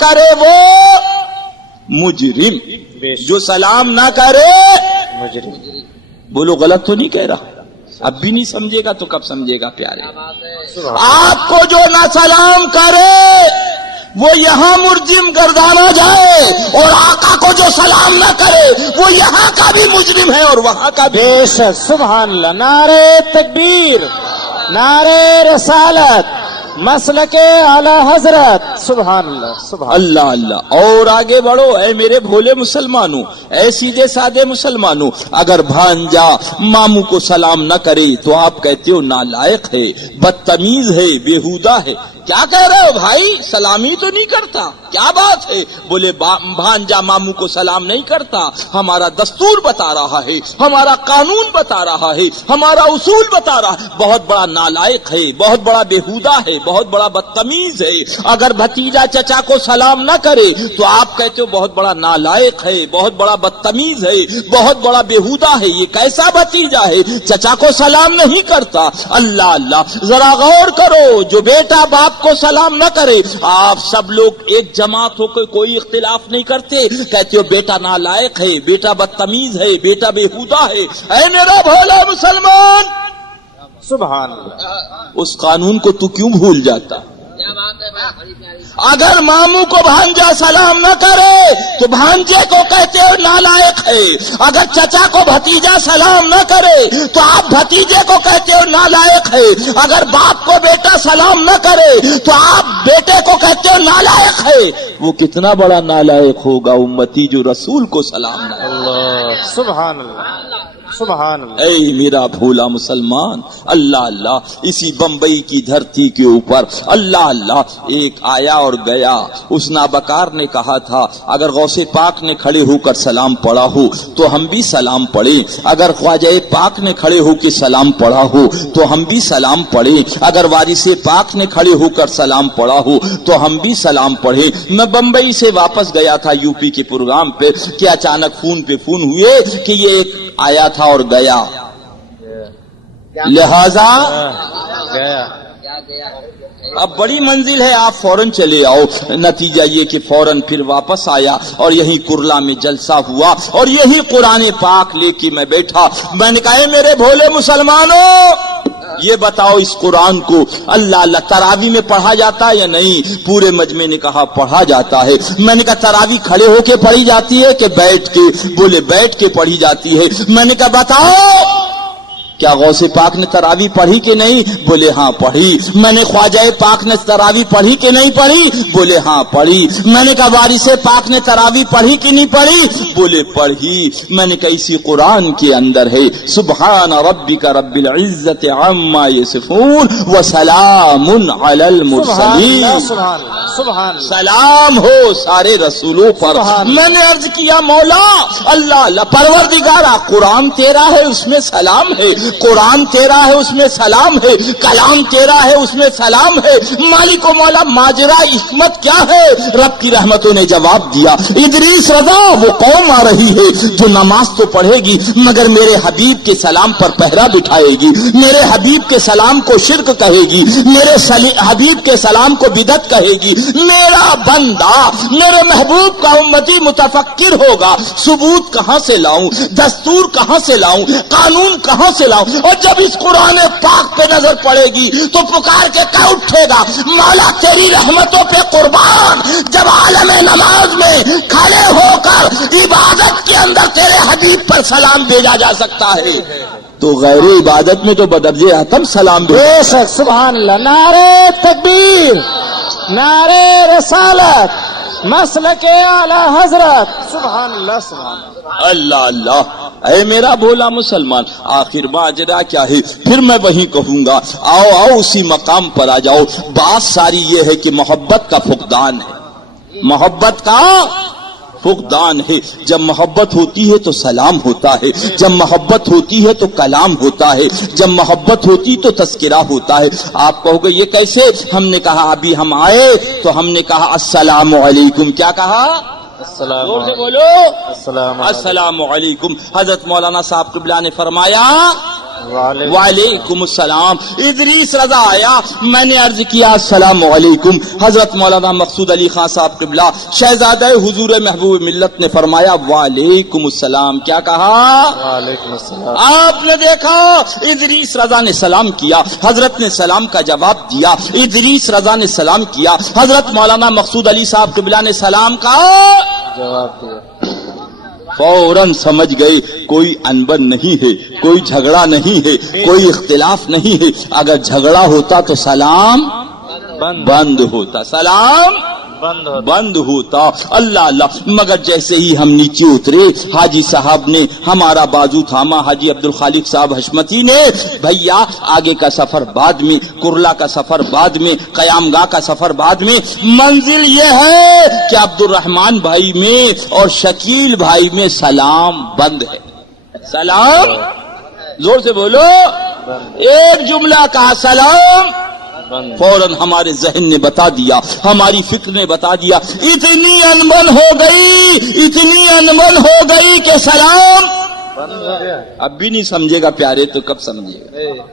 کرے وہ مجرم، جو سلام نہ کرے مجرم۔ بولو غلط تو نہیں کہہ رہا؟ اب بھی نہیں سمجھے گا تو کب سمجھے گا پیارے؟ آپ کو جو نہ سلام کرے وہ یہاں مجرم گردانا جائے، اور آقا کو جو سلام نہ کرے وہ یہاں کا بھی مجرم ہے اور وہاں کا بھی۔ بے شک، سبحان اللہ، نعرہ تکبیر، نعرہ رسالت، مسلک اعلی حضرت، سبحان اللہ، سبحان اللہ اللہ۔ اور آگے بڑھو اے میرے بھولے مسلمانوں، اے سیدھے سادے مسلمانوں، اگر بھانجا ماموں کو سلام نہ کرے تو آپ کہتے ہو نالائق ہے، بدتمیز ہے، بیہودہ ہے۔ کیا کہہ رہے ہو بھائی؟ سلامی تو نہیں کرتا، کیا بات ہے؟ بولے بھانجا ماموں کو سلام نہیں کرتا، ہمارا دستور بتا رہا ہے، ہمارا قانون بتا رہا ہے، ہمارا اصول بتا رہا ہے۔ بہت بڑا نالائق ہے، بہت بڑا بیہودہ ہے، بہت بڑا بدتمیز ہے۔ اگر بھتیجا چچا کو سلام نہ کرے تو آپ کہتے ہو بہت بڑا نالائق ہے، بہت بڑا بدتمیز ہے، بہت بڑا بیہودہ ہے۔ یہ کیسا بھتیجا ہے چچا کو سلام نہیں کرتا؟ اللہ اللہ، ذرا غور کرو، جو بیٹا باپ کو سلام نہ کرے، آپ سب لوگ ایک جماعت ہو کے کوئی اختلاف نہیں کرتے، کہتے ہو بیٹا نالائق ہے، بیٹا بدتمیز ہے، بیٹا بیہودہ ہے۔ اے میرا بھولا مسلمان، سبحان اللہ، اس قانون کو تو کیوں بھول جاتا؟ اگر ماموں کو بھانجا سلام نہ کرے تو بھانجے کو کہتے ہو نالائق ہے، اگر چچا کو بھتیجا سلام نہ کرے تو آپ بھتیجے کو کہتے ہو نالائق ہے، اگر باپ کو بیٹا سلام نہ کرے تو آپ بیٹے کو کہتے ہو نالائق ہے۔ وہ کتنا بڑا نالائق ہوگا امتی جو رسول کو سلام نہ کرے۔ اللہ، سبحان اللہ، سبحان اللہ۔ اے میرا بھولا مسلمان، اللہ اللہ، اسی بمبئی کی دھرتی کے اوپر اللہ اللہ ایک آیا اور گیا۔ اس نابکار نے کہا تھا اگر غوث پاک نے کھڑے ہو کر سلام پڑھا ہو تو ہم بھی سلام پڑھیں، اگر خواجہ پاک نے کھڑے ہو کے سلام پڑھا ہو تو ہم بھی سلام پڑھیں، اگر وارث پاک نے کھڑے ہو کر سلام پڑھا ہو تو ہم بھی سلام پڑھیں۔ میں بمبئی سے واپس گیا تھا یو پی کے پروگرام پہ کہ اچانک فون پہ فون ہوئے کہ یہ ایک آیا تھا اور گیا، لہذا اب بڑی منزل ہے، آپ فوراً چلے آؤ۔ نتیجہ یہ کہ فوراً پھر واپس آیا اور یہی کرلا میں جلسہ ہوا اور یہی قرآن پاک لے کے میں بیٹھا۔ میں نے کہا میرے بھولے مسلمانوں، یہ بتاؤ اس قرآن کو اللہ اللہ تراوی میں پڑھا جاتا ہے یا نہیں؟ پورے مجمع نے کہا پڑھا جاتا ہے۔ میں نے کہا تراوی کھڑے ہو کے پڑھی جاتی ہے کہ بیٹھ کے؟ بولے بیٹھ کے پڑھی جاتی ہے۔ میں نے کہا بتاؤ کیا غوث پاک نے تراوی پڑھی کہ نہیں؟ بولے ہاں پڑھی۔ میں نے خواجہ پاک نے تراوی پڑھی کہ نہیں پڑھی؟ بولے ہاں پڑھی۔ میں نے کہا وارث پاک نے تراوی پڑھی کہ نہیں پڑھی؟ بولے پڑھی۔ میں نے کہا اسی قرآن کے اندر ہے سبحان ربک رب العزت عما یصفون وسلام علی المرسلین، سبحان اللہ، سبحان اللہ، سلام ہو سارے رسولوں پر۔ میں نے عرض کیا مولا اللہ اللہ پروردگارا، قرآن تیرا ہے اس میں سلام ہے، قرآن تیرا ہے اس میں سلام ہے، کلام تیرا ہے اس میں سلام ہے، مالک و مولا ماجرا حکمت کیا ہے؟ رب کی رحمتوں نے جواب دیا ادریس رضا، وہ قوم آ رہی ہے جو نماز تو پڑھے گی مگر میرے حبیب کے سلام پر پہرا بٹھائے گی، میرے حبیب کے سلام کو شرک کہے گی، میرے حبیب کے سلام کو بدعت کہے گی۔ میرا بندہ میرے محبوب کا امتی متفکر ہوگا، ثبوت کہاں سے لاؤں، دستور کہاں سے لاؤں، قانون کہاں سے لاؤں؟ اور جب اس قرآن پاک پہ نظر پڑے گی تو پکار کے کہہ اٹھے گا مولا تیری رحمتوں پہ قربان، جب عالم نماز میں کھڑے ہو کر عبادت کے اندر تیرے حبیب پر سلام بھیجا جا سکتا ہے تو غیر عبادت میں تو بدرجے اتم سلام بے شک، سبحان اللہ، نعرہ تکبیر، نعرہ رسالت، مسلک اعلی حضرت، سبحان اللہ، سبحان اللہ، اللہ اللہ۔ اے میرا بھولا مسلمان، آخر ماجرا کیا ہے؟ پھر میں وہیں کہوں گا آؤ آؤ اسی مقام پر آ جاؤ۔ بات ساری یہ ہے کہ محبت کا فقدان ہے، محبت کا فقدان ہے۔ جب محبت ہوتی ہے تو سلام ہوتا ہے، جب محبت ہوتی ہے تو کلام ہوتا ہے، جب محبت ہوتی تو تذکرہ ہوتا ہے۔ آپ کہو گے یہ کیسے؟ ہم نے کہا ابھی ہم آئے تو ہم نے کہا السلام علیکم، کیا کہا؟ زور سے بولو، السلام علیکم۔ حضرت مولانا صاحب قبلہ نے فرمایا وعلیکم السلام. ادریس رضا آیا, میں نے عرض کیا السلام علیکم. حضرت مولانا مقصود علی خان صاحب قبلہ شہزادہ حضور محبوب ملت نے فرمایا وعلیکم السلام. کیا کہا؟ وعلیکم السلام. آپ نے دیکھا ادریس رضا نے سلام کیا, حضرت نے سلام کا جواب دیا. ادریس رضا نے سلام کیا, حضرت مولانا مقصود علی صاحب قبلہ نے سلام کا جواب دیا. فوراً سمجھ گئے کوئی انبن نہیں ہے, کوئی جھگڑا نہیں ہے, کوئی اختلاف نہیں ہے. اگر جھگڑا ہوتا تو سلام بند ہوتا, سلام بند ہوتا. اللہ اللہ. مگر جیسے ہی ہم نیچے اترے, حاجی صاحب نے ہمارا بازو تھاما, حاجی عبد الخالق صاحب حشمتی نے, بھیا آگے کا سفر بعد میں, کرلا کا سفر بعد میں, قیام گاہ کا سفر بعد میں, منزل یہ ہے کہ عبد الرحمان بھائی میں اور شکیل بھائی میں سلام بند ہے. سلام, زور سے بولو, ایک جملہ کہا سلام, فوراً ہمارے ذہن نے بتا دیا, ہماری فکر نے بتا دیا, اتنی انبن ہو گئی, اتنی انبن ہو گئی کہ سلام اب بھی نہیں سمجھے گا پیارے تو کب سمجھے گا؟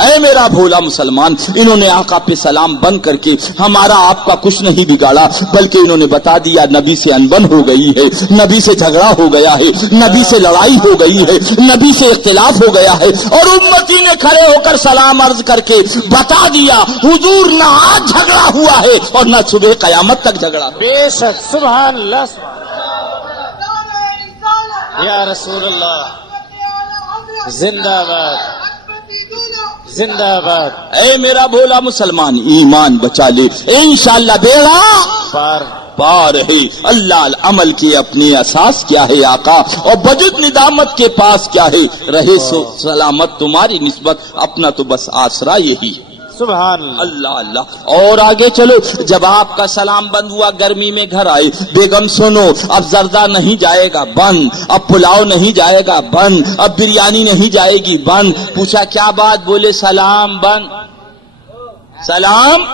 اے میرا بھولا مسلمان, انہوں نے آقا پہ سلام بند کر کے ہمارا آپ کا کچھ نہیں بگاڑا, بلکہ انہوں نے بتا دیا نبی سے انبن ہو گئی ہے, نبی سے جھگڑا ہو گیا ہے, نبی سے لڑائی ہو گئی ہے, نبی سے اختلاف ہو گیا ہے. اور امتی نے کھڑے ہو کر سلام عرض کر کے بتا دیا حضور نہ آج جھگڑا ہوا ہے اور نہ صبح قیامت تک جھگڑا. بے شک, سبحان اللہ, یا رسول اللہ, زندہ باد زندہ باد. اے میرا بھولا مسلمان, ایمان بچا لے, انشاءاللہ بیڑا پار ہے. اللہ عمل کے اپنے اساس کیا ہے آقا, اور بجت ندامت کے پاس کیا ہے, رہے سو سلامت تمہاری نسبت, اپنا تو بس آسرا یہی ہے. سبحان اللہ اللہ. اور آگے چلو, جب آپ کا سلام بند ہوا, گرمی میں گھر آئے, بیگم سنو اب زردہ نہیں جائے گا بند, اب پلاؤ نہیں جائے گا بند, اب بریانی نہیں جائے گی بند. پوچھا کیا بات, بولے سلام بند. سلام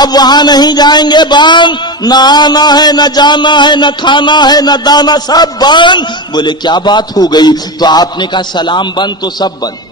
اب وہاں نہیں جائیں گے بند, نہ آنا ہے نہ جانا ہے نہ کھانا ہے نہ دانا, سب بند. بولے کیا بات ہو گئی؟ تو آپ نے کہا سلام بند تو سب بند.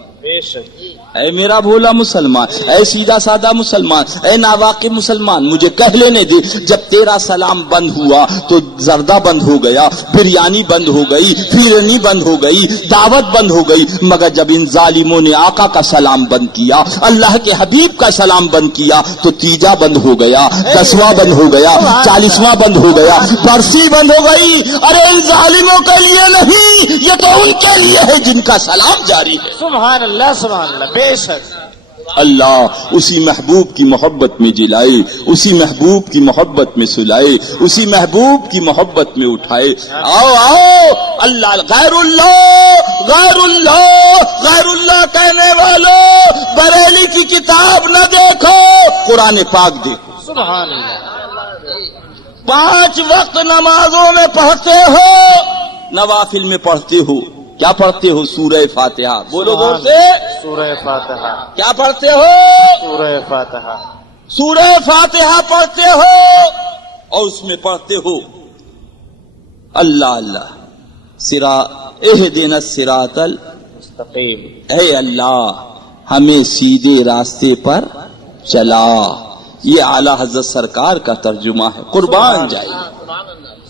اے میرا بھولا مسلمان, اے سیدھا سادہ مسلمان, اے ناواقف مسلمان, مجھے کہہ لینے دے, جب تیرا سلام بند ہوا تو زردہ بند ہو گیا, بریانی بند ہو گئی, پھیرنی بند ہو گئی, دعوت بند ہو گئی. مگر جب ان ظالموں نے آقا کا سلام بند کیا, اللہ کے حبیب کا سلام بند کیا, تو تیجا بند ہو گیا, 10واں بند ہو گیا, 40واں بند ہو گیا, برسی بند ہو گئی. ارے ان ظالموں کے لیے نہیں, یہ تو ان کے لیے ہے جن کا سلام جاری ہے. سبحان اللہ, سبحان اللہ. بے شک اللہ اسی محبوب کی محبت میں جلائے, اسی محبوب کی محبت میں سلائے, اسی محبوب کی محبت میں اٹھائے. آؤ آؤ, اللہ غیر اللہ غیر اللہ غیر اللہ کہنے والوں, بریلی کی کتاب نہ دیکھو, قرآن پاک دیکھو. سبحان اللہ. 5 وقت نمازوں میں پڑھتے ہو, نوافل میں پڑھتے ہو, کیا پڑھتے ہو؟ سورہ فاتحہ. بولو زور سے, سورہ فاتحہ. کیا پڑھتے ہو؟ سورہ فاتحہ. سورہ فاتحہ پڑھتے ہو, اور اس میں پڑھتے ہو اللہ اللہ اہدنا الصراط المستقیم, اے اللہ ہمیں سیدھے راستے پر چلا. یہ اعلی حضرت سرکار کا ترجمہ ہے, قربان جائے.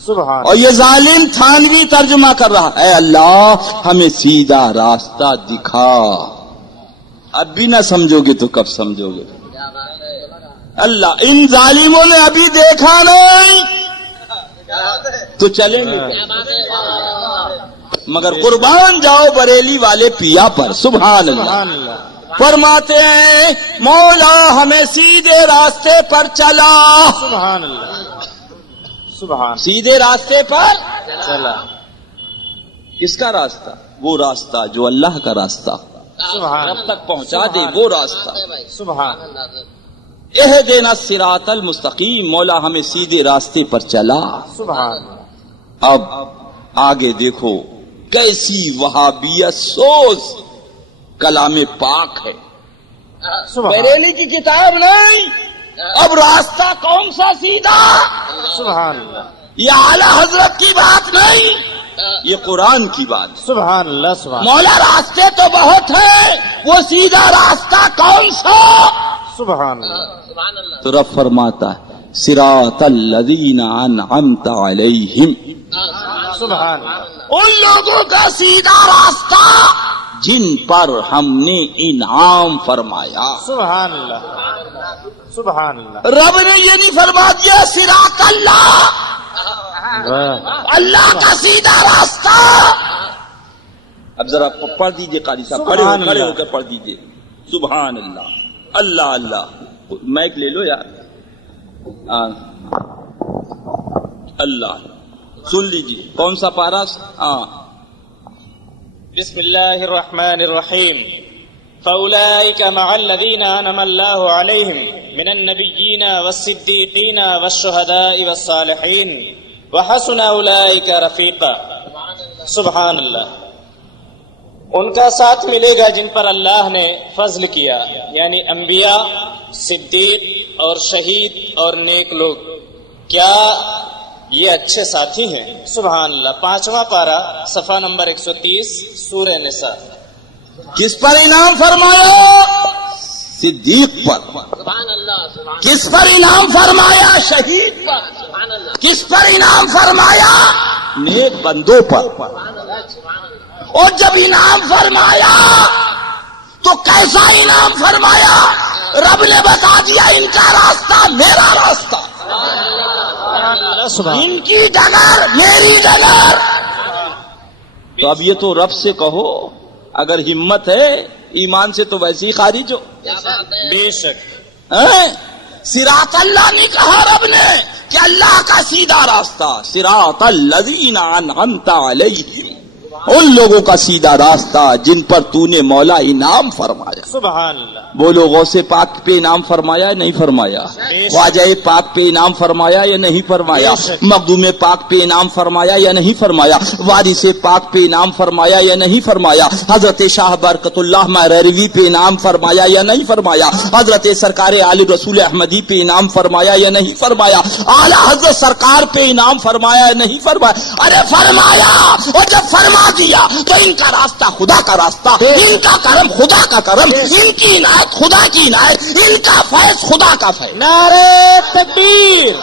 اور یہ ظالم تھانوی ترجمہ کر رہا, اے اللہ ہمیں سیدھا راستہ دکھا. اب بھی نہ سمجھو گے تو کب سمجھو گے؟ اللہ ان ظالموں نے ابھی دیکھا نہیں تو چلیں گے, مگر قربان جاؤ بریلی والے پیا پر. سبحان اللہ. فرماتے ہیں مولا ہمیں سیدھے راستے پر چلا. سبحان اللہ. سبحان. سیدھے راستے پر چلا. کس کا راستہ؟ وہ راستہ جو اللہ کا راستہ, سبحان, رب تک پہنچا دے وہ راستہ. سبحان. اہدنا الصراط المستقیم, مولا ہمیں سیدھے راستے پر چلا. سبحان. اب آگے دیکھو کیسی وہابیت سوز کلام پاک ہے. بریلی کی کتاب نہیں, اب راستہ کون سا سیدھا؟ سبحان اللہ. یہ اعلی حضرت کی بات نہیں, یہ قرآن کی بات ہے. سبحان اللہ سبحان مولا راستے تو بہت ہیں، وہ سیدھا راستہ کون سا؟ سبحان اللہ. تو رب فرماتا ہے صراط الذین انعمت علیہم، سبحان اللہ. ان لوگوں کا سیدھا راستہ جن پر ہم نے انعام فرمایا. سبحان اللہ. سبحان اللہ. رب نے یہ نہیں فرما دیا صراط اللہ، اللہ کا سیدھا راستہ. اب ذرا پڑھ دیجئے قاری صاحب، کھڑے ہو کر پڑھ دیجئے. سبحان اللہ، اللہ اللہ. مائک لے لو یار. اللہ سن لیجئے کون سا پارا؟ بسم اللہ الرحمن الرحیم. فأولئك مع الذين أنعم الله عليهم من النبيين والصديقين والشهداء والصالحين وحسن أولئك رفیقا. سبحان اللہ. ان کا ساتھ ملے گا جن پر اللہ نے فضل کیا، یعنی انبیاء، صدیق اور شہید اور نیک لوگ. کیا یہ اچھے ساتھی ہیں؟ سبحان اللہ. 5واں پارہ صفحہ نمبر 130 سورہ نساء. کس پر انعام فرمایا؟ صدیق پر. کس پر انعام فرمایا؟ شہید پر. کس پر انعام فرمایا؟ نیک بندوں پر. اور جب انعام فرمایا تو کیسا انعام فرمایا؟ رب نے بتا دیا ان کا راستہ میرا راستہ، ان کی ڈگر میری ڈگر. تو اب یہ تو رب سے کہو، اگر ہمت ہے ایمان سے تو ویسے ہی خارج ہو. بے شک. صراط اللہ نہیں کہا رب نے کہ اللہ کا سیدھا راستہ. صراط الذین انعمت علیہم، ان لوگوں کا سیدھا راستہ جن پر تو نے مولا انعام فرمایا. سبحان اللہ. بولو غوث پاک پہ انعام فرمایا یا نہیں فرمایا؟ خواجہ پاک پہ انعام فرمایا یا نہیں فرمایا؟ مخدوم پاک پہ انعام فرمایا یا نہیں فرمایا؟ وارث پاک پہ انعام فرمایا یا نہیں فرمایا؟ حضرت شاہ برکت اللہ مہروی پہ انعام فرمایا یا نہیں فرمایا؟ حضرت سرکار علی رسول احمدی پہ انعام فرمایا یا نہیں فرمایا؟ اعلیٰ حضرت سرکار پہ انعام فرمایا یا نہیں فرمایا؟ ارے فرمایا. اور جب فرما دیا تو ان کا راستہ خدا کا راستہ، ان کا کرم خدا کا کرم، ان کی عنایت خدا کی عنایت، ان کا فیض خدا کا فیض. نعرہ تکبیر،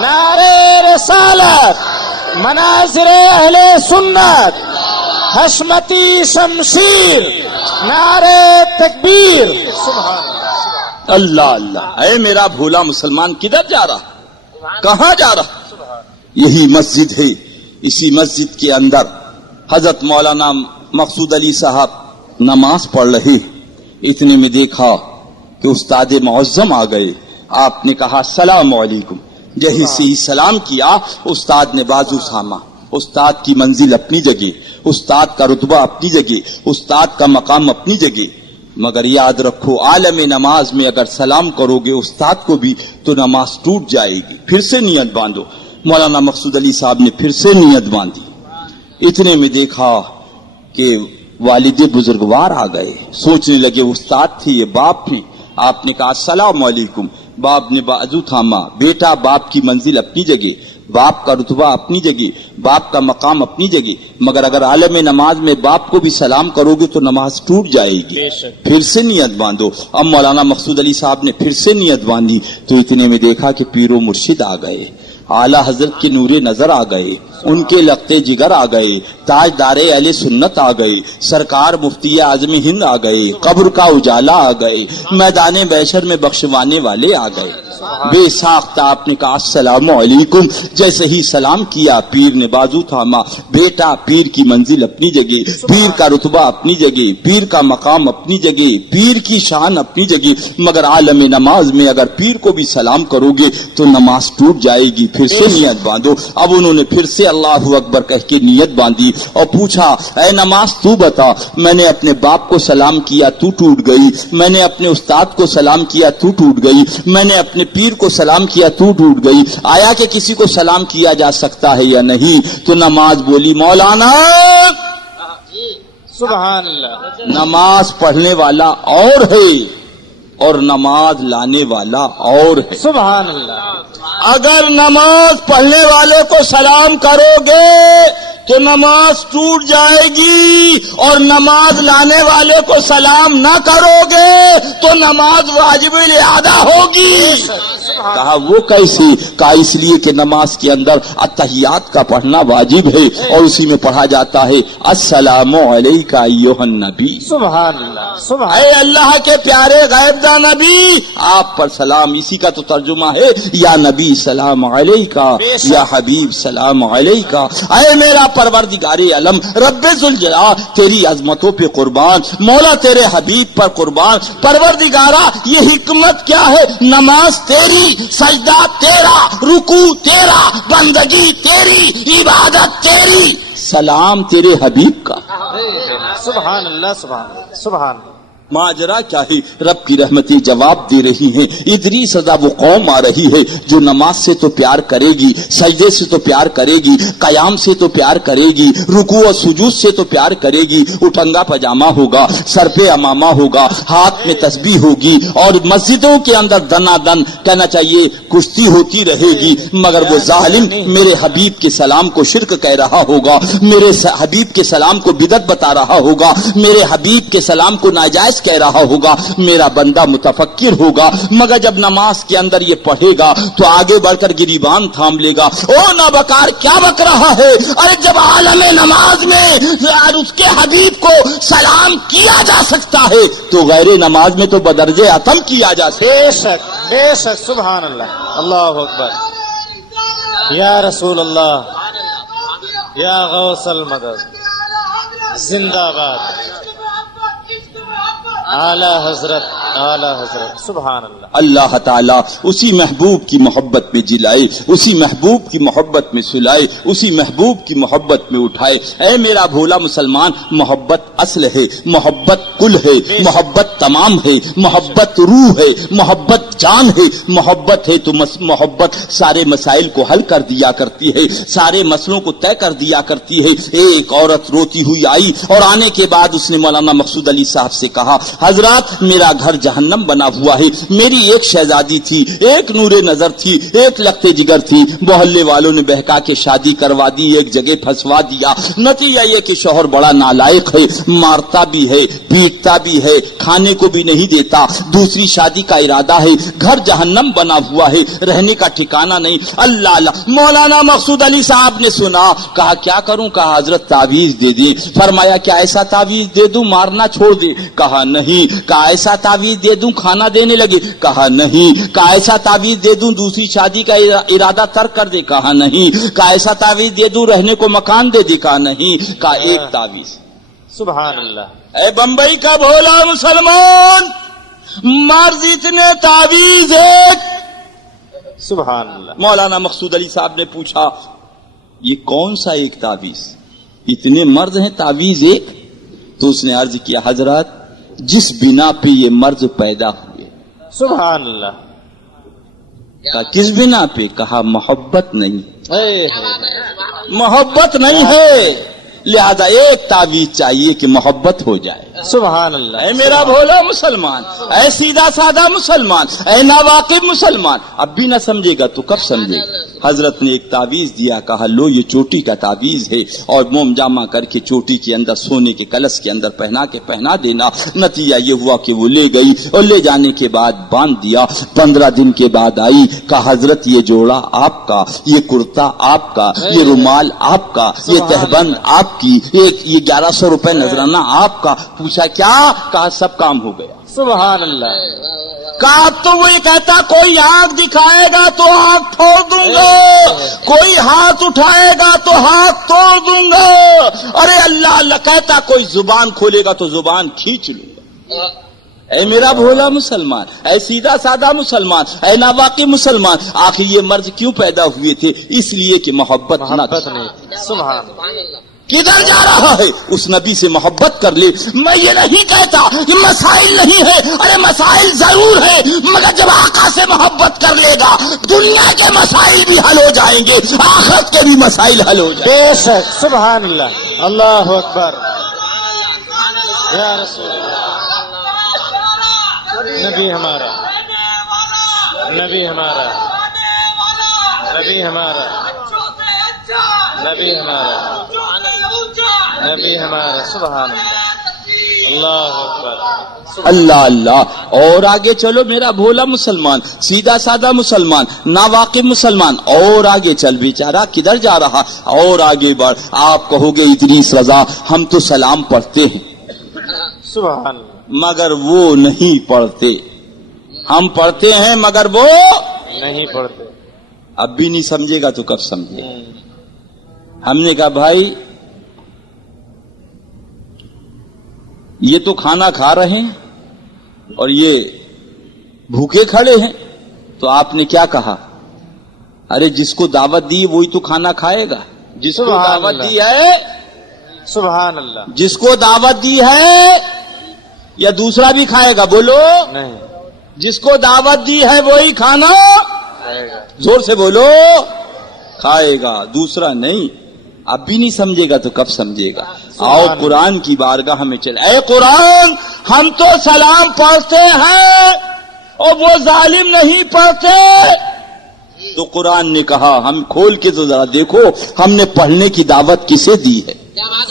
نعرہ رسالت، مناظر اہل سنت، حشمتی شمشیر، نعرہ تکبیر. سبحان اللہ اللہ. اے میرا بھولا مسلمان کدھر جا رہا؟ کہاں جا رہا؟ یہی مسجد ہے. اسی مسجد کے اندر حضرت مولانا مقصود علی صاحب نماز پڑھ رہے. اتنے میں دیکھا کہ استاد معظم آ گئے. آپ نے کہا السلام علیکم. جیسے ہی سلام کیا استاد نے بازو تھاما. استاد کی منزل اپنی جگہ، استاد کا رتبہ اپنی جگہ، استاد کا مقام اپنی جگہ. مگر یاد رکھو عالم نماز میں اگر سلام کرو گے استاد کو بھی تو نماز ٹوٹ جائے گی. پھر سے نیت باندھو. مولانا مقصود علی صاحب نے پھر سے نیت باندھی. اتنے میں دیکھا کہ والد بزرگوار آ گئے. سوچنے لگے استاد تھے یہ باپ تھے. آپ نے کہا السلام علیکم. باپ نے بازو تھاما. بیٹا باپ کی منزل اپنی جگہ، باپ کا رتبہ اپنی جگہ، باپ کا مقام اپنی جگہ. مگر اگر عالم نماز میں باپ کو بھی سلام کرو گے تو نماز ٹوٹ جائے گی. پھر سے نیت باندھو. اب مولانا مقصود علی صاحب نے پھر سے نیت باندھی تو اتنے میں دیکھا کہ پیر و مرشد آ گئے. اعلیٰ حضرت کے نور نظر آ گئے، ان کے لقتے جگر آ گئے، تاجدار اہل سنت آ گئے، سرکار مفتی اعظم ہند آ گئے، قبر کا اجالا آ گئے، میدان بیشر میں بخشوانے والے آ گئے. بے ساختہ آپ نے کہا السلام علیکم. جیسے ہی سلام کیا پیر نے بازو تھاما. بیٹا پیر کی منزل اپنی جگہ، پیر کا رتبہ اپنی جگہ، پیر کا مقام اپنی جگہ، پیر کی شان اپنی جگہ. مگر عالم نماز میں اگر پیر کو بھی سلام کرو گے تو نماز ٹوٹ جائے گی. پھر سے نیت باندھو. اب انہوں نے پھر سے اللہ اکبر کہہ کے نیت باندھی اور پوچھا اے نماز تو بتا، میں نے اپنے باپ کو سلام کیا تو ٹوٹ گئی، میں نے اپنے استاد کو سلام کیا تو ٹوٹ گئی، میں نے اپنے پیر کو سلام کیا تو ٹوٹ گئی. آیا کہ کسی کو سلام کیا جا سکتا ہے یا نہیں؟ تو نماز بولی مولانا سبحان اللہ. نماز پڑھنے والا اور ہے اور نماز لانے والا اور ہے. سبحان اللہ. اگر نماز پڑھنے والے کو سلام کرو گے تو نماز ٹوٹ جائے گی، اور نماز لانے والے کو سلام نہ کرو گے تو نماز واجب الادا ہوگی۔ کہا وہ کیسے؟ کہا اس لیے کہ نماز کے اندر اتحیات کا پڑھنا واجب ہے، اور اسی میں پڑھا جاتا ہے السلام علیک ایھا النبی، سبحان اللہ، سبحان اے اللہ کے پیارے غیب دا نبی، آپ پر سلام۔ اسی کا تو ترجمہ ہے یا نبی سلام علیکہ، یا حبیب سلام علیکہ۔ اے میرا پروردگار عالم رب ذوالجلال، تیری عظمتوں پہ قربان، مولا تیرے حبیب پر قربان۔ پروردگارا یہ حکمت کیا ہے؟ نماز تیری، سجدہ تیرا، رکوع تیرا، بندگی تیری، عبادت تیری، سلام تیرے حبیب کا۔ سبحان اللہ، سبحان اللہ، سبحان اللہ۔ ماجرا کیا ہے؟ رب کی رحمتیں جواب دے رہی ہیں۔ ادری سزا وہ قوم آ رہی ہے جو نماز سے تو پیار کرے گی، سجدے سے تو پیار کرے گی، قیام سے تو پیار کرے گی، رکوع و سجود سے تو پیار کرے گی، اٹھنگا پاجامہ ہوگا، سر پہ امامہ ہوگا، ہاتھ میں تسبیح ہوگی، اور مسجدوں کے اندر دنا دن کہنا چاہیے کشتی ہوتی رہے گی، مگر وہ ظالم میرے حبیب کے سلام کو شرک کہہ رہا ہوگا، میرے حبیب کے سلام کو بدعت بتا رہا ہوگا، میرے حبیب کے سلام کو ناجائز کہہ رہا ہوگا۔ میرا بندہ متفکر ہوگا، مگر جب نماز کے اندر یہ پڑھے گا تو آگے بڑھ کر گریبان تھام لے گا، او نابکار کیا بک رہا ہے؟ ارے جب عالم نماز میں اس کے حبیب کو سلام کیا جا سکتا ہے تو غیر نماز میں تو بدرجے اتم کیا جا سکتا ہے۔ بے شک، بے شک، سبحان اللہ، اللہ اکبر، یا رسول اللہ، یا غوث المدد، زندہ باد، اعلی حضرت، اعلی حضرت، سبحان اللہ۔ اللہ تعالیٰ اسی محبوب کی محبت میں جلائے، اسی محبوب کی محبت میں سلائے، اسی محبوب کی محبت میں اٹھائے۔ اے میرا بھولا مسلمان، محبت اصل ہے، محبت کل ہے، محبت تمام ہے، محبت روح ہے، محبت جان ہے، محبت ہے تو محبت سارے مسائل کو حل کر دیا کرتی ہے، سارے مسئلوں کو طے کر دیا کرتی ہے۔ ایک عورت روتی ہوئی آئی اور آنے کے بعد اس نے مولانا مقصود علی صاحب سے کہا، حضرات میرا گھر جہنم بنا ہوا ہے، میری ایک شہزادی تھی، ایک نور نظر تھی، ایک لختے جگر تھی، محلے والوں نے بہکا کے شادی کروا دی، ایک جگہ پھنسوا دیا، نتیجہ یہ کہ شوہر بڑا نالائق ہے، مارتا بھی ہے، پیٹتا بھی ہے، کھانے کو بھی نہیں دیتا، دوسری شادی کا ارادہ ہے، گھر جہنم بنا ہوا ہے، رہنے کا ٹھکانہ نہیں۔ اللہ اللہ، مولانا مقصود علی صاحب نے سنا، کہا کیا کروں؟ کہا حضرت تعویذ دے دیں۔ فرمایا کیا ایسا تعویذ دے دوں مارنا چھوڑ دے؟ کہا نہیں۔ کہا ایسا تعویذ دے دوں کھانا دینے لگے؟ کہا نہیں۔ کہا ایسا تعویذ دے دوں دوسری شادی کا ارادہ ترک کر دے؟ کہا نہیں۔ کہا ایسا تعویذ دے دوں رہنے کو مکان دے دے؟ کہا نہیں۔ کہا ایک تعویذ۔ سبحان اللہ۔ اے بمبئی کا بھولا مسلمان، مرض اتنے تعویذ ایک۔ سبحان اللہ۔ مولانا مقصود علی صاحب نے پوچھا یہ کون سا ایک تعویذ؟ اتنے مرض ہیں تعویذ ایک؟ تو اس نے عرض کیا حضرات جس بنا پہ یہ مرض پیدا ہوئے۔ سبحان اللہ۔ کہا کس بنا پہ؟ کہا محبت نہیں، اے محبت نہیں ہے، لہذا ایک تعویذ چاہیے کہ محبت ہو جائے۔ سبحان اللہ۔ اے میرا بھولا مسلمان، اے سیدھا سادہ مسلمان، اے ناواقف مسلمان، اب بھی نہ سمجھے گا تو کب سمجھے گا؟ حضرت نے ایک تعویذ دیا، کہا لو یہ چوٹی کا تعویذ ہے، اور موم جامہ کر کے چوٹی کے اندر سونے کے کلش کے اندر پہنا دینا۔ نتیجہ یہ ہوا کہ وہ لے گئی، اور لے جانے کے بعد باندھ دیا۔ 15 دن کے بعد آئی، کہا حضرت یہ جوڑا آپ کا، یہ کرتا آپ کا، یہ رومال آپ کا، یہ تہبند آپ کی، یہ 1100 روپے نذرانہ آپ کا۔ پوچھا کیا؟ کہا سب کام ہو گیا۔ سبحان اللہ۔ کہا تو وہ کہتا کوئی آنکھ دکھائے گا تو آنکھ پھوڑ دوں گا، کوئی ہاتھ اٹھائے گا تو ہاتھ توڑ دوں گا، ارے اللہ اللہ کہتا کوئی زبان کھولے گا تو زبان کھینچ لوں گا۔ اے میرا بھولا مسلمان، اے سیدھا سادہ مسلمان، اے ناواقف مسلمان، آخر یہ مرض کیوں پیدا ہوئے تھے؟ اس لیے کہ محبت نہ نہیں۔ سبحان اللہ۔ کدھر جا رہا ہے؟ اس نبی سے محبت کر لے۔ میں یہ نہیں کہتا کہ مسائل نہیں ہے، ارے مسائل ضرور ہے، مگر جب آقا سے محبت کر لے گا دنیا کے مسائل بھی حل ہو جائیں گے، آخرت کے بھی مسائل حل ہو جائیں گے۔ بے شک، سبحان اللہ، اللہ اکبر، یا رسول اللہ، نبی ہمارا، نبی ہمارا، نبی ہمارا، نبی ہمارا، نبی ہمارا، سبحان اللہ اکبر، اللہ اللہ۔ اور آگے چلو میرا بھولا مسلمان، سیدھا سادہ مسلمان، نا واقف مسلمان، اور آگے چل بیچارہ کدھر جا رہا، اور آگے بڑھ۔ آپ کہو گے ادریس رضا ہم تو سلام پڑھتے ہیں سبحان اللہ، مگر وہ نہیں پڑھتے، ہم پڑھتے ہیں مگر وہ نہیں پڑھتے۔ اب بھی نہیں سمجھے گا تو کب سمجھے؟ ہم نے کہا بھائی یہ تو کھانا کھا رہے ہیں اور یہ بھوکے کھڑے ہیں، تو آپ نے کیا کہا؟ ارے جس کو دعوت دی وہی تو کھانا کھائے گا، جس کو سبحان دعوت اللہ، دی ہے، سبحان اللہ، جس کو دعوت دی ہے یا دوسرا بھی کھائے گا؟ بولو، نہیں جس کو دعوت دی ہے وہی کھانا کھائے گا، زور سے بولو کھائے گا، دوسرا نہیں۔ اب بھی نہیں سمجھے گا تو کب سمجھے گا؟ آؤ قرآن کی بارگاہ میں چلے۔ اے قرآن ہم تو سلام پڑھتے ہیں اور وہ ظالم نہیں پڑھتے۔ تو قرآن نے کہا ہم کھول کے تو ذرا دیکھو ہم نے پڑھنے کی دعوت کسے دی ہے؟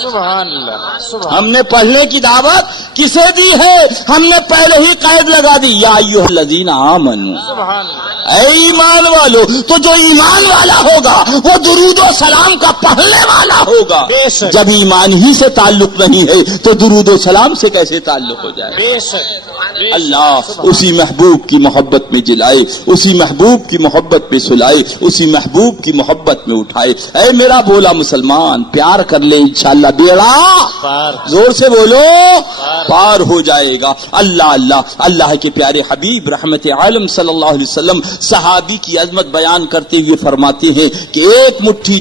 سبحان اللہ، سبحان ہم نے پڑھنے کی دعوت کسے دی ہے؟ ہم نے پہلے ہی قید لگا دی، یا ایھا الذین آمنوا، سبحان اللہ، اے ایمان والو۔ تو جو ایمان والا ہوگا وہ درود و سلام کا پڑھنے والا ہوگا۔ بے شک، جب ایمان ہی سے تعلق نہیں ہے تو درود و سلام سے کیسے تعلق ہو جائے؟ بے شک، بے شک، اللہ سبحان اسی محبوب کی محبت میں جلائے، اسی محبوب کی محبت میں سلائے، اسی محبوب کی محبت میں اٹھائے۔ اے میرا بولا مسلمان پیار کر لے انشاءاللہ بیڑا پار، زور سے بولو پار ہو جائے گا۔ اللہ اللہ، اللہ کے پیارے حبیب رحمت عالم صلی اللہ علیہ وسلم صحابی کی عظمت بیان کرتے ہوئے فرماتے ہیں کہ ایک مٹھی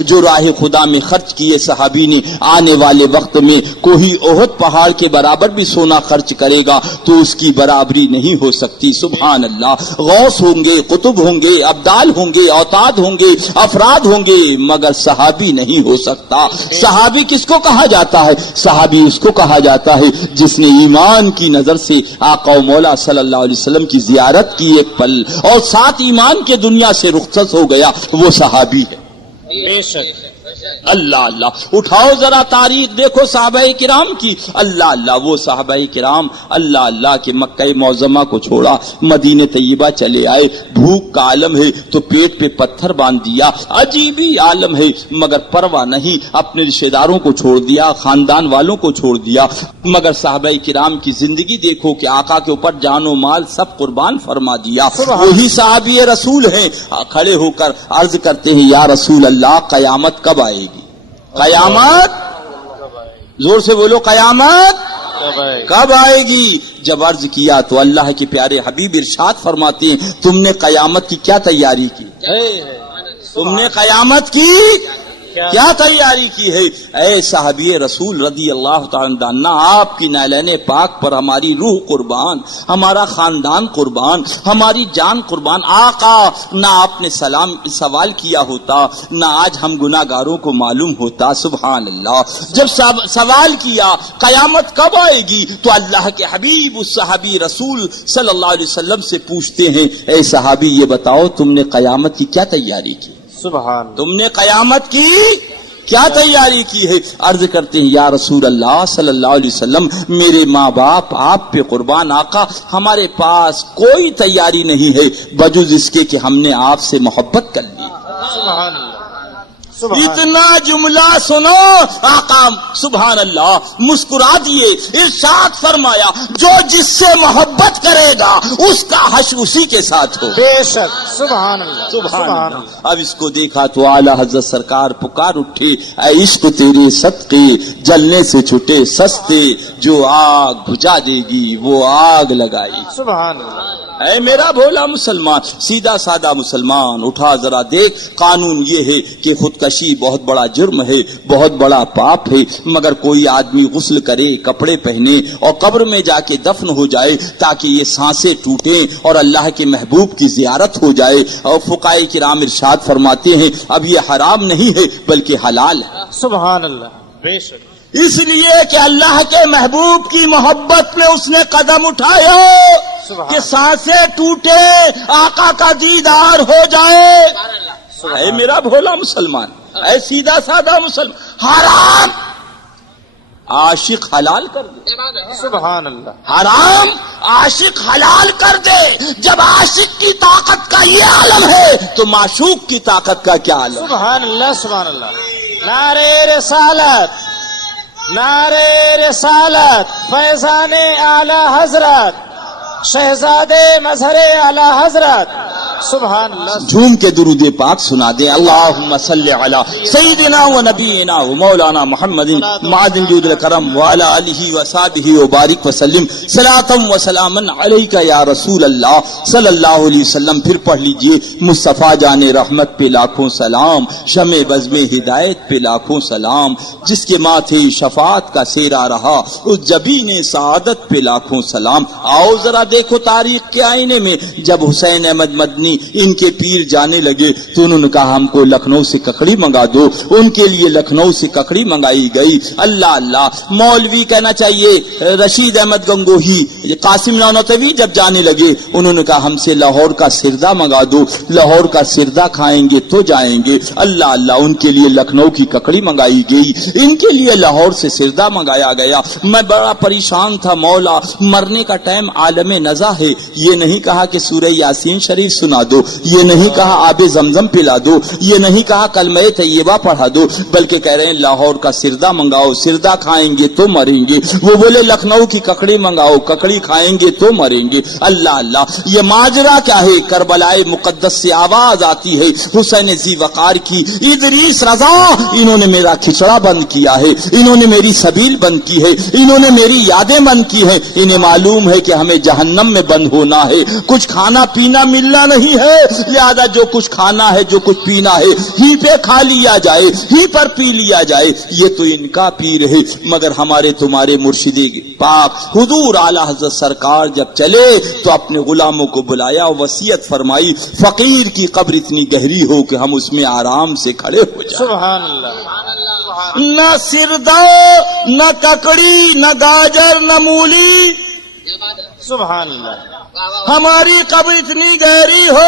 جو راہ خدا میں خرچ کیے صحابی نے، آنے والے وقت میں کوئی احد پہاڑ کے برابر بھی سونا خرچ کرے گا تو اس کی برابری نہیں ہو سکتی۔ سبحان اللہ۔ غوث ہوں گے، قطب ہوں گے، ابدال ہوں گے، اوتاد ہوں گے، افراد ہوں گے، مگر صحابی نہیں ہو سکتا۔ صحابی کس کو کہا جاتا ہے؟ صحابی اس کو کہا جاتا ہے جس نے ایمان کی نظر سے آقا و مولا صلی اللہ علیہ وسلم کی زیارت کی ایک پل اور ساتھ ایمان کے دنیا سے رخصت ہو گیا، وہ صحابی ہے۔ بے شک، اللہ اللہ، اٹھاؤ ذرا تاریخ دیکھو صحابہ کرام کی۔ اللہ اللہ، وہ صحابہ کرام اللہ اللہ کے مکہ معظمہ کو چھوڑا مدینہ طیبہ چلے آئے، بھوک کا عالم ہے تو پیٹ پہ پتھر باندھ دیا، عجیب ہی عالم ہے مگر پرواہ نہیں، اپنے رشتہ داروں کو چھوڑ دیا، خاندان والوں کو چھوڑ دیا، مگر صحابہ کرام کی زندگی دیکھو کہ آقا کے اوپر جان و مال سب قربان فرما دیا۔ وہی صحابی رسول ہیں، کھڑے ہو کر عرض کرتے ہیں یا رسول اللہ قیامت کب آئے گی؟ قیامت زور سے بولو، قیامت کب آئے گی؟ جب عرض کیا تو اللہ کے پیارے حبیب ارشاد فرماتے ہیں تم نے قیامت کی کیا تیاری کی؟ تم نے قیامت کی کیا تیاری کی ہے؟ اے صحابی رسول رضی اللہ تعالی عنہ، آپ کی نالین پاک پر ہماری روح قربان، ہمارا خاندان قربان، ہماری جان قربان۔ آقا نہ آپ نے سوال کیا ہوتا، نہ آج ہم گناہگاروں کو معلوم ہوتا۔ سبحان اللہ۔ جب سوال کیا قیامت کب آئے گی تو اللہ کے حبیب اس صحابی رسول صلی اللہ علیہ وسلم سے پوچھتے ہیں اے صحابی یہ بتاؤ تم نے قیامت کی کیا تیاری کی؟ سبحان، تم نے قیامت کی کیا تیاری کی ہے؟ عرض کرتے ہیں یا رسول اللہ صلی اللہ علیہ وسلم میرے ماں باپ آپ پہ قربان آقا، ہمارے پاس کوئی تیاری نہیں ہے بجز اس کے کہ ہم نے آپ سے محبت کر لی۔ سبحان اللہ، اتنا جملہ سنو آقا سبحان اللہ مسکرا دیے، ارشاد فرمایا جو جس سے محبت کرے گا اس کا حشر اسی کے ساتھ ہو۔ بے شک، سبحان اللہ، سبحان اللہ۔ اب اس کو دیکھا تو اعلیٰ حضرت سرکار پکار اٹھے اے عشق تیرے صدقے جلنے سے چھٹے سستے، جو آگ بجھا دے گی وہ آگ لگائی۔ سبحان اللہ، اے میرا بھولا مسلمان، سیدھا سادہ مسلمان اٹھا ذرا دیکھ، قانون یہ ہے کہ خودکشی بہت بڑا جرم ہے، بہت بڑا پاپ ہے، مگر کوئی آدمی غسل کرے، کپڑے پہنے اور قبر میں جا کے دفن ہو جائے تاکہ یہ سانسیں ٹوٹیں اور اللہ کے محبوب کی زیارت ہو جائے۔ اور فقہائے کرام ارشاد فرماتے ہیں اب یہ حرام نہیں ہے بلکہ حلال ہے۔ سبحان اللہ، بے شک، اس لیے کہ اللہ کے محبوب کی محبت میں اس نے قدم اٹھایا کہ سانسیں ٹوٹے، آقا کا دیدار ہو جائے۔ اے میرا بھولا مسلمان، اے سیدھا سادہ مسلمان، حرام عاشق حلال کر دے، سبحان اللہ، حرام عاشق حلال کر دے۔ جب عاشق کی طاقت کا یہ عالم ہے تو معشوق کی طاقت کا کیا عالم؟ سبحان اللہ، سبحان اللہ۔ نعرے رسالت، نعرے رسالت، فیضان اعلی حضرت، شہزادے مظہر اعلی حضرت، سبحان اللہ۔ جھوم کے درود پاک سنا دیں، اللہم صلی علی سیدنا و نبینا و مولانا محمد معدن جود الکرم وعلی آلہ و صحبہ وبارک وسلم، صلاۃ و سلاما علیک یا رسول اللہ صلی اللہ علیہ وسلم۔ پھر پڑھ لیجئے، مصطفیٰ جان رحمت پہ لاکھوں سلام، شمع بزم ہدایت پہ لاکھوں سلام، جس کے ماتھے شفاعت کا سیرا رہا اس جبین سعادت پہ لاکھوں سلام۔ آؤ ذرا دیکھو تاریخ کے آئینے میں، جب حسین احمد مدنی ان کے پیر جانے لگے تو انہوں نے کہا ہم کو لکھنؤ سے ککڑی منگا دو، ان کے لیے لکھنؤ سے ککڑی منگائی گئی۔ اللہ اللہ، مولوی کہنا چاہیے رشید احمد گنگوہی، قاسم نانوتوی جب جانے لگے انہوں نے کہا ہم سے لاہور کا سردہ منگا دو، لاہور کا سردہ کھائیں گے تو جائیں گے۔ اللہ اللہ، ان کے لیے لکھنؤ کی ککڑی منگائی گئی، ان کے لیے لاہور سے سردہ منگایا گیا۔ میں بڑا پریشان تھا، مولا مرنے کا ٹائم عالم نزا ہے، یہ نہیں کہا کہ سورہ یاسین شریف سنا دو، یہ نہیں کہا آب زمزم پلا دو، یہ نہیں کہا کلمہ طیبہ پڑھا دو، بلکہ کہہ رہے ہیں لاہور کا سردہ منگاؤ، سردہ کھائیں گے تو مریں گے۔ وہ بولے لکھنؤ کی ککڑی منگاؤ، ککڑی کھائیں گے تو مریں گے۔ اللہ اللہ، یہ ماجرا کیا ہے؟ کربلائے مقدس سے آواز آتی ہے حسین ذی وقار کی، ادریس رضا انہوں نے میرا کھچڑا بند کیا ہے، انہوں نے میری سبیل بند کی ہے، انہوں نے میری یادیں بند کی ہیں، انہیں معلوم ہے کہ ہمیں جہنم میں بند ہونا ہے، کچھ کھانا پینا ملنا نہیں ہے، لہذا جو کچھ کھانا ہے جو کچھ پینا ہے ہی پہ کھا لیا جائے، ہی پر پی لیا جائے۔ یہ تو ان کا پیر ہے، مگر ہمارے تمہارے مرشد پاک حضور اعلی حضرت سرکار جب چلے تو اپنے غلاموں کو بلایا، وصیت فرمائی فقیر کی قبر اتنی گہری ہو کہ ہم اس میں آرام سے کھڑے ہو جائیں۔ سبحان اللہ، نہ سردہ، نہ ککڑی، نہ گاجر، نہ مولی، سبحان اللہ، ہماری قبر اتنی گہری ہو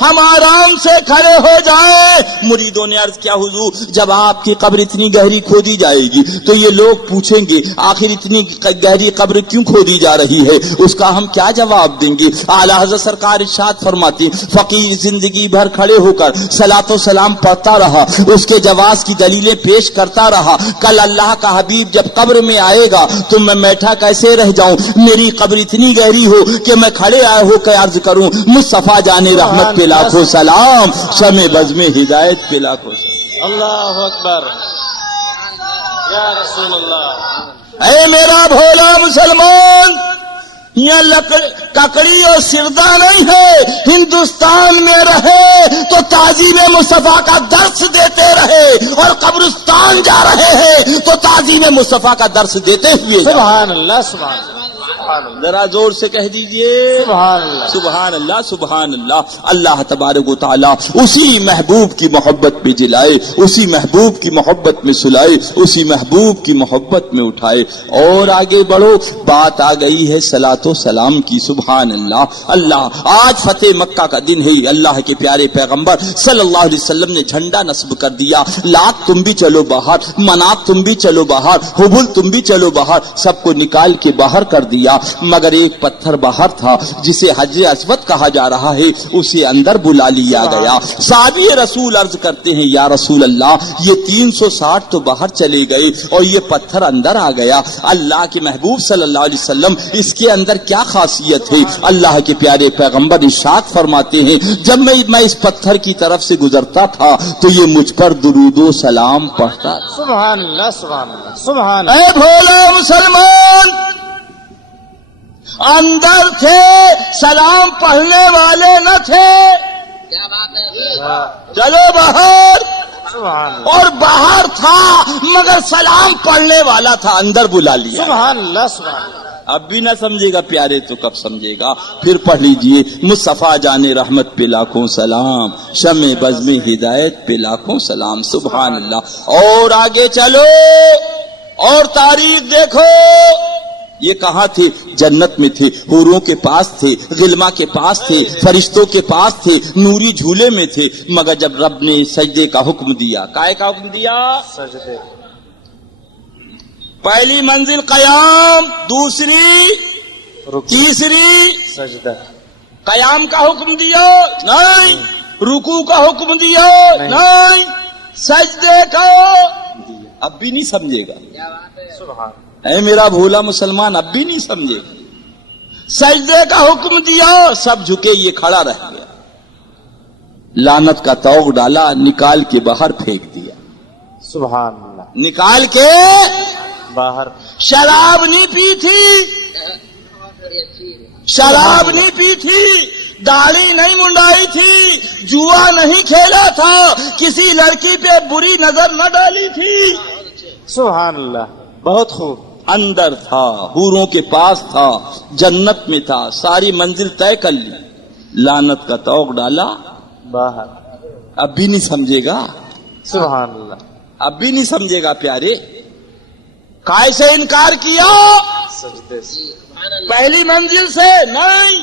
ہم آرام سے کھڑے ہو جائیں۔ مریدوں نے عرض کیا حضور جب آپ کی قبر اتنی گہری کھودی جائے گی تو یہ لوگ پوچھیں گے آخر اتنی گہری قبر کیوں کھودی جا رہی ہے، اس کا ہم کیا جواب دیں گے؟ اعلیٰ حضرت سرکار ارشاد فرماتے فقیر زندگی بھر کھڑے ہو کر صلاۃ و سلام پڑھتا رہا، اس کے جواز کی دلیلیں پیش کرتا رہا، کل اللہ کا حبیب جب قبر میں آئے گا تو میں بیٹھا کیسے رہ جاؤں؟ میری قبر اتنی گہری ہو کہ میں کھڑے آئے ہو کے عرض کروں مصطفیٰ جان رحمت پہ لاکھوں سلام، شمع بزم ہدایت پہ لاکھوں سلام۔ اللہ اکبر، یا رسول اللہ۔ اے میرا بھولا مسلمان، یہ ککڑی اور سردہ نہیں ہے، ہندوستان میں رہے تو تعظیم مصطفیٰ کا درس دیتے رہے، اور قبرستان جا رہے ہیں تو تعظیم مصطفیٰ کا درس دیتے ہوئے جا۔ سبحان اللہ، سبحان اللہ، ذرا زور سے کہہ دیجئے سبحان اللہ، سبحان اللہ، سبحان اللہ۔ اللہ تبارک و تعالی اسی محبوب کی محبت میں جلائے، اسی محبوب کی محبت میں سلائے، اسی محبوب کی محبت میں اٹھائے۔ اور آگے بڑھو، بات آ گئی ہے صلاۃ و سلام کی۔ سبحان اللہ۔ اللہ آج فتح مکہ کا دن ہے، اللہ کے پیارے پیغمبر صلی اللہ علیہ وسلم نے جھنڈا نصب کر دیا، لات تم بھی چلو باہر، منات تم بھی چلو باہر، حبل تم بھی چلو باہر، سب کو نکال کے باہر کر دیا، مگر ایک پتھر باہر تھا جسے حجر اسود کہا جا رہا ہے، اسے اندر بلا لیا گیا۔ صحابی رسول عرض کرتے ہیں یا رسول اللہ یہ 360 تو باہر چلے گئے اور یہ پتھر اندر آ گیا، اللہ کے محبوب صلی اللہ علیہ وسلم اس کے اندر کیا خاصیت ہے؟ اللہ کے پیارے پیغمبر ارشاد فرماتے ہیں جب میں اس پتھر کی طرف سے گزرتا تھا تو یہ مجھ پر درود و سلام پڑھتا۔ سبحان اللہ، سبحان اللہ، سبحان اللہ۔ اے بھولا مسلمان، اندر تھے سلام پڑھنے والے نہ تھے، چلو باہر، سبحان اللہ، اور باہر تھا مگر سلام پڑھنے والا تھا، اندر بلا لیا۔ سبحان اللہ، سبحان اللہ۔ اب بھی نہ سمجھے گا پیارے تو کب سمجھے گا؟ پھر پڑھ لیجئے مصطفیٰ جان رحمت پہ لاکھوں سلام، شمع بزم ہدایت پہ لاکھوں سلام۔ سبحان اللہ۔ اور آگے چلو اور تاریخ دیکھو، یہ کہاں تھے؟ جنت میں تھے، حوروں کے پاس تھے، غلما کے پاس تھے، فرشتوں کے پاس تھے، نوری جھولے میں تھے، مگر جب رب نے سجدے کا حکم دیا، کائے کا حکم دیا؟ سجدے. پہلی منزل قیام، دوسری رکوع. تیسری سجدہ. قیام کا حکم دیا نہیں، رکوع کا حکم دیا نہیں، سجدے کا اب بھی نہیں سمجھے گا. سبحان. اے میرا بھولا مسلمان، اب بھی نہیں سمجھے گا. سجدے کا حکم دیا، سب جھکے، یہ کھڑا رہ گیا. لعنت کا توغ ڈالا، نکال کے باہر پھینک دیا. سبحان اللہ. نکال کے باہر. شراب نہیں پی تھی، شراب نہیں پی تھی، داڑھی نہیں منڈائی تھی، جوا نہیں کھیلا تھا، کسی لڑکی پہ بری نظر نہ ڈالی تھی. سبحان اللہ. بہت خوب. اندر تھا، حوروں کے پاس تھا، جنت میں تھا، ساری منزل طے کر لی. لعنت کا توغ ڈالا، باہر. اب بھی نہیں سمجھے گا، سبحان اللہ. اب بھی نہیں سمجھے گا پیارے. کائے سے انکار کیا؟ سجدے سے. پہلی منزل سے نہیں،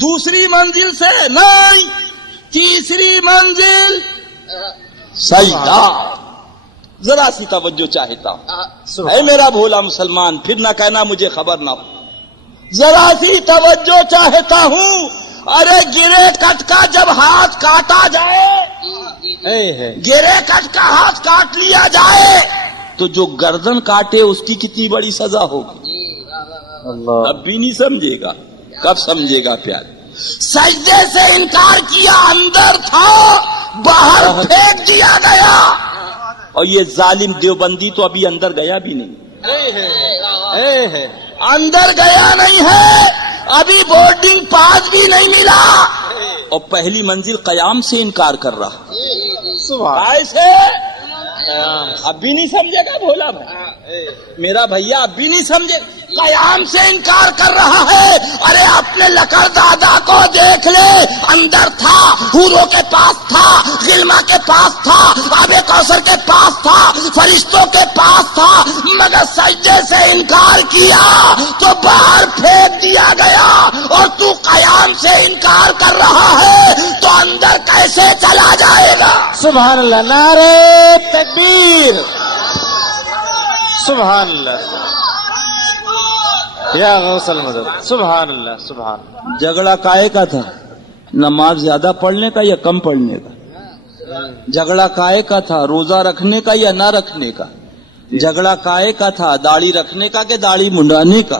دوسری منزل سے نہیں، تیسری منزل سجدہ. ذرا سی توجہ چاہتا ہوں. اے میرا بھولا مسلمان، پھر نہ کہنا مجھے خبر نہ ہو. ذرا سی توجہ چاہتا ہوں. ارے گرے کٹ کا جب ہاتھ کاٹا جائے، گرے کٹ کا ہاتھ کاٹ لیا جائے تو جو گردن کاٹے اس کی کتنی بڑی سزا ہوگی. اللہ. اب بھی نہیں سمجھے گا، کب سمجھے گا پیارے. سجدے سے انکار کیا، اندر تھا، باہر پھینک دیا گیا. اور یہ ظالم دیوبندی تو ابھی اندر گیا بھی نہیں، اندر گیا نہیں ہے، ابھی بورڈنگ پاس بھی نہیں ملا، اور پہلی منزل قیام سے انکار کر رہا. ایسے اب بھی نہیں سمجھے گا بھولا بھائی، میرا بھیا اب بھی نہیں سمجھے. قیام سے انکار کر رہا ہے. ارے اپنے لکڑ دادا کو دیکھ لے، اندر تھا، حوروں کے پاس تھا، غلما کے پاس تھا، آب کوثر کے پاس تھا، فرشتوں کے پاس تھا، مگر سجدے سے انکار کیا تو باہر پھینک دیا گیا. اور تو قیام سے انکار کر رہا ہے تو اندر کیسے چلا جائے گا؟ سبحان اللہ. نعرہ تکبیر. سبحان اللہ. یا غوث المدد. سبحان اللہ. سبحان اللہ. جھگڑا کائے کا تھا؟ نماز زیادہ پڑھنے کا یا کم پڑھنے کا؟ جھگڑا کائے کا تھا؟ روزہ رکھنے کا یا نہ رکھنے کا؟ جھگڑا کائے کا تھا؟ داڑھی رکھنے کا کہ داڑھی منڈانے کا؟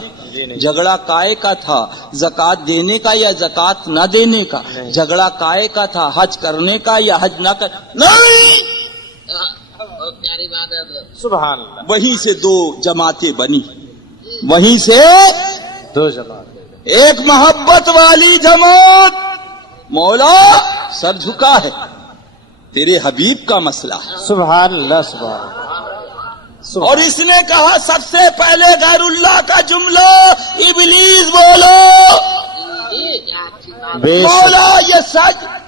جھگڑا کائے کا تھا؟ زکات دینے کا یا زکات نہ دینے کا؟ جھگڑا کائے کا تھا؟ حج کرنے کا یا حج نہ کر؟ نہیں. سبحان اللہ. وہیں سے دو جماعتیں بنی، وہیں سے دو جماعت. ایک محبت والی جماعت. مولا سر جھکا ہے، تیرے حبیب کا مسئلہ ہے. سبحان اللہ. سبحان اللہ. اور اس نے کہا سب سے پہلے غیر اللہ کا جملہ ابلیس بولو. مولا یہ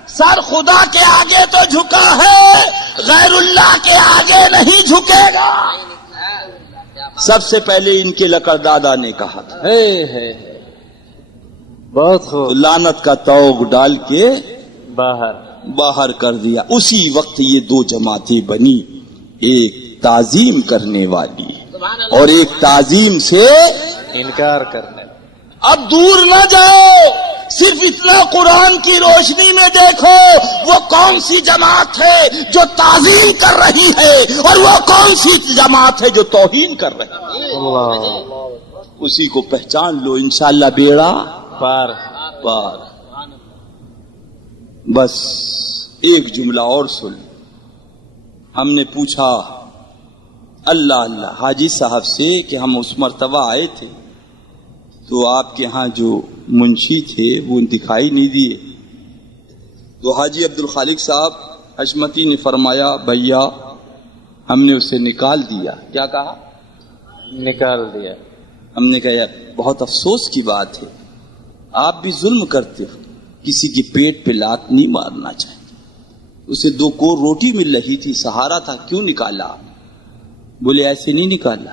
سر خدا کے آگے تو جھکا ہے، غیر اللہ کے آگے نہیں جھکے گا. سب سے پہلے ان کے لکڑ دادا نے کہا تھا. بہت خوب. لعنت کا توغ ڈال کے باہر کر دیا. اسی وقت یہ دو جماعتیں بنی، ایک تعظیم کرنے والی اور ایک تعظیم سے انکار کرنے. اب دور نہ جاؤ، صرف اتنا قرآن کی روشنی میں دیکھو وہ کون سی جماعت ہے جو تعظیم کر رہی ہے اور وہ کون سی جماعت ہے جو توہین کر رہی ہے. اللہ. اسی کو پہچان لو، انشاءاللہ بیڑا پار. بس ایک جملہ اور سن. ہم نے پوچھا اللہ حاجی صاحب سے کہ ہم اس مرتبہ آئے تھے تو آپ کے ہاں جو منشی تھے وہ دکھائی نہیں دیے. تو حاجی عبد الخالق صاحب حشمتی نے فرمایا بھیا ہم نے اسے نکال دیا. کیا کہا؟ نکال دیا. ہم نے کہا بہت افسوس کی بات ہے، آپ بھی ظلم کرتے ہو، کسی کے پیٹ پہ لات نہیں مارنا چاہیے. اسے 2 کور روٹی مل رہی تھی، سہارا تھا، کیوں نکالا؟ بولے ایسے نہیں نکالا،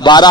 12